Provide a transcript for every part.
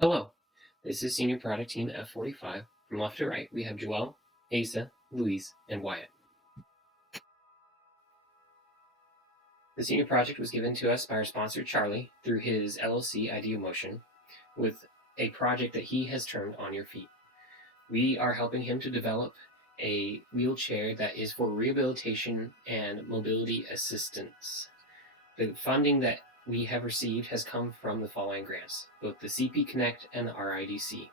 Hello, this is Senior Product Team F45. From left to right, we have Joelle, Asa, Louise, and Wyatt. The senior project was given to us by our sponsor Charlie through his LLC Ideamotion with a project that he has termed On Your Feet. We are helping him to develop a wheelchair that is for rehabilitation and mobility assistance. The funding that we have received has come from the following grants, both the CP Connect and the RIDC.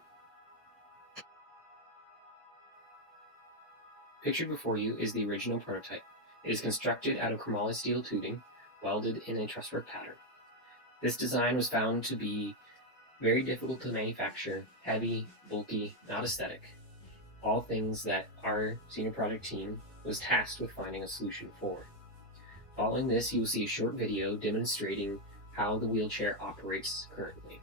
Pictured before you is the original prototype. It is constructed out of Corrales steel tubing, welded in a trusswork pattern. This design was found to be very difficult to manufacture, heavy, bulky, not aesthetic. All things that our senior project team was tasked with finding a solution for. Following this, you will see a short video demonstrating how the wheelchair operates currently.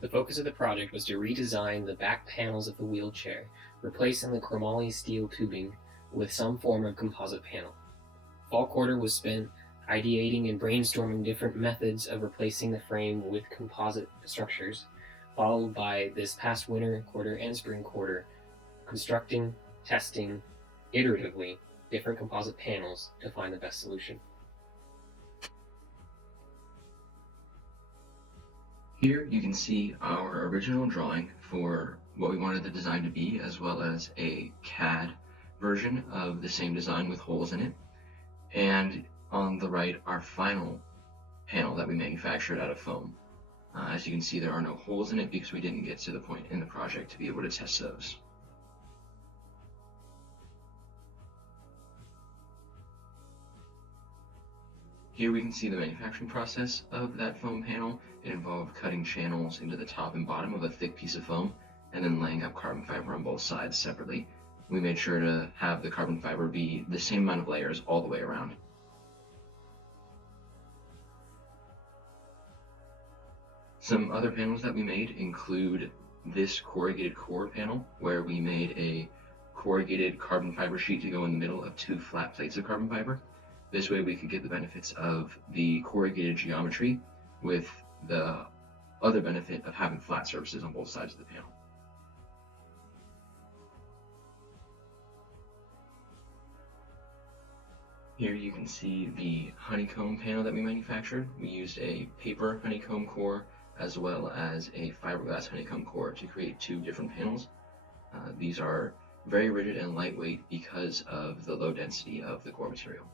The focus of the project was to redesign the back panels of the wheelchair, replacing the chromoly steel tubing with some form of composite panel. Fall quarter was spent ideating and brainstorming different methods of replacing the frame with composite structures, followed by this past winter quarter and spring quarter constructing, testing, iteratively, different composite panels to find the best solution. Here you can see our original drawing for what we wanted the design to be, as well as a CAD version of the same design with holes in it. And on the right, our final panel that we manufactured out of foam. As you can see, there are no holes in it because we didn't get to the point in the project to be able to test those. Here we can see the manufacturing process of that foam panel. It involved cutting channels into the top and bottom of a thick piece of foam and then laying up carbon fiber on both sides separately. We made sure to have the carbon fiber be the same amount of layers all the way around. Some other panels that we made include this corrugated core panel, where we made a corrugated carbon fiber sheet to go in the middle of two flat plates of carbon fiber. This way we could get the benefits of the corrugated geometry with the other benefit of having flat surfaces on both sides of the panel. Here you can see the honeycomb panel that we manufactured. We used a paper honeycomb core as well as a fiberglass honeycomb core to create two different panels. These are very rigid and lightweight because of the low density of the core material.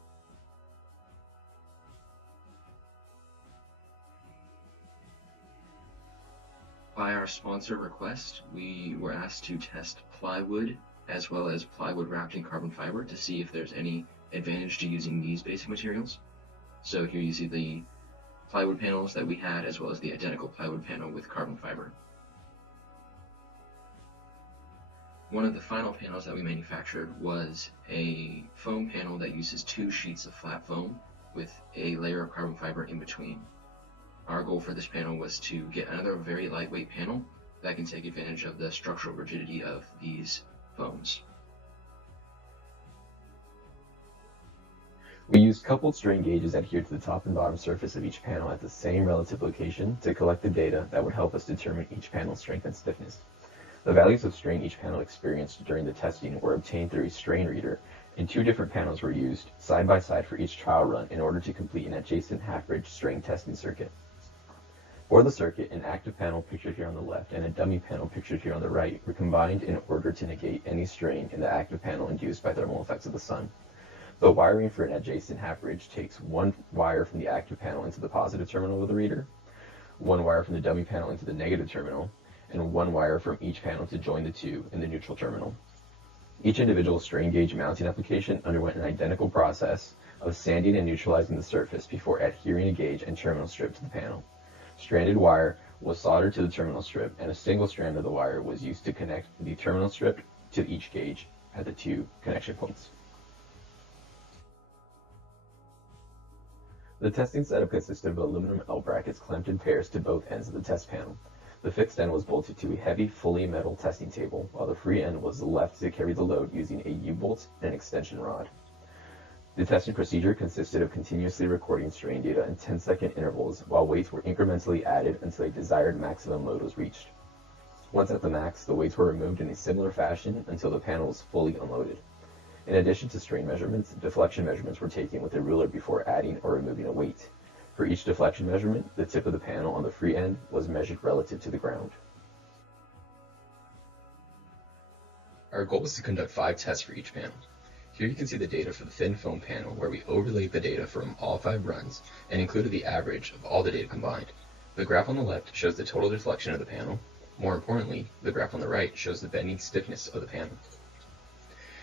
By our sponsor request, we were asked to test plywood as well as plywood wrapped in carbon fiber to see if there's any advantage to using these basic materials. So here you see the plywood panels that we had as well as the identical plywood panel with carbon fiber. One of the final panels that we manufactured was a foam panel that uses two sheets of flat foam with a layer of carbon fiber in between. Our goal for this panel was to get another very lightweight panel that can take advantage of the structural rigidity of these foams. We used coupled strain gauges adhered to the top and bottom surface of each panel at the same relative location to collect the data that would help us determine each panel's strength and stiffness. The values of strain each panel experienced during the testing were obtained through a strain reader, and two different panels were used side by side for each trial run in order to complete an adjacent half-bridge strain testing circuit. For the circuit, an active panel pictured here on the left and a dummy panel pictured here on the right were combined in order to negate any strain in the active panel induced by thermal effects of the sun. The wiring for an adjacent half-bridge takes one wire from the active panel into the positive terminal of the reader, one wire from the dummy panel into the negative terminal, and one wire from each panel to join the two in the neutral terminal. Each individual strain gauge mounting application underwent an identical process of sanding and neutralizing the surface before adhering a gauge and terminal strip to the panel. Stranded wire was soldered to the terminal strip, and a single strand of the wire was used to connect the terminal strip to each gauge at the two connection points. The testing setup consisted of aluminum L brackets clamped in pairs to both ends of the test panel. The fixed end was bolted to a heavy, fully metal testing table, while the free end was left to carry the load using a U-bolt and an extension rod. The testing procedure consisted of continuously recording strain data in 10-second intervals, while weights were incrementally added until a desired maximum load was reached. Once at the max, the weights were removed in a similar fashion until the panel was fully unloaded. In addition to strain measurements, deflection measurements were taken with a ruler before adding or removing a weight. For each deflection measurement, the tip of the panel on the free end was measured relative to the ground. Our goal was to conduct 5 tests for each panel. Here you can see the data for the thin film panel, where we overlaid the data from all 5 runs and included the average of all the data combined. The graph on the left shows the total deflection of the panel. More importantly, the graph on the right shows the bending stiffness of the panel.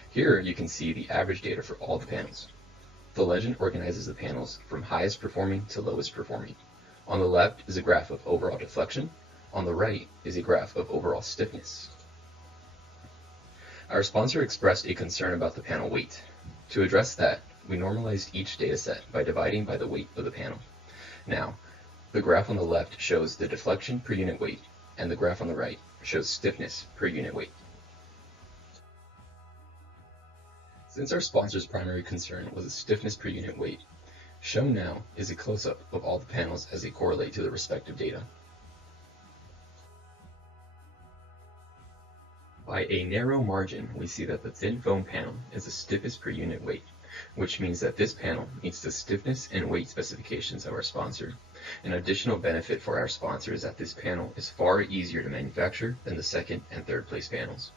Here you can see the average data for all the panels. The legend organizes the panels from highest performing to lowest performing. On the left is a graph of overall deflection. On the right is a graph of overall stiffness. Our sponsor expressed a concern about the panel weight. To address that, we normalized each dataset by dividing by the weight of the panel. Now, the graph on the left shows the deflection per unit weight, and the graph on the right shows stiffness per unit weight. Since our sponsor's primary concern was the stiffness per unit weight, shown now is a close-up of all the panels as they correlate to the respective data. By a narrow margin, we see that the thin foam panel is the stiffest per unit weight, which means that this panel meets the stiffness and weight specifications of our sponsor. An additional benefit for our sponsor is that this panel is far easier to manufacture than the second and third place panels.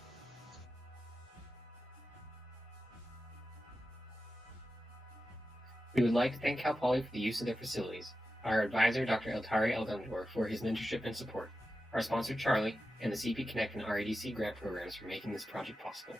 We would like to thank Cal Poly for the use of their facilities, our advisor Dr. Eltari Eldandor for his mentorship and support, our sponsor Charlie, and the CP Connect and RADC grant programs for making this project possible.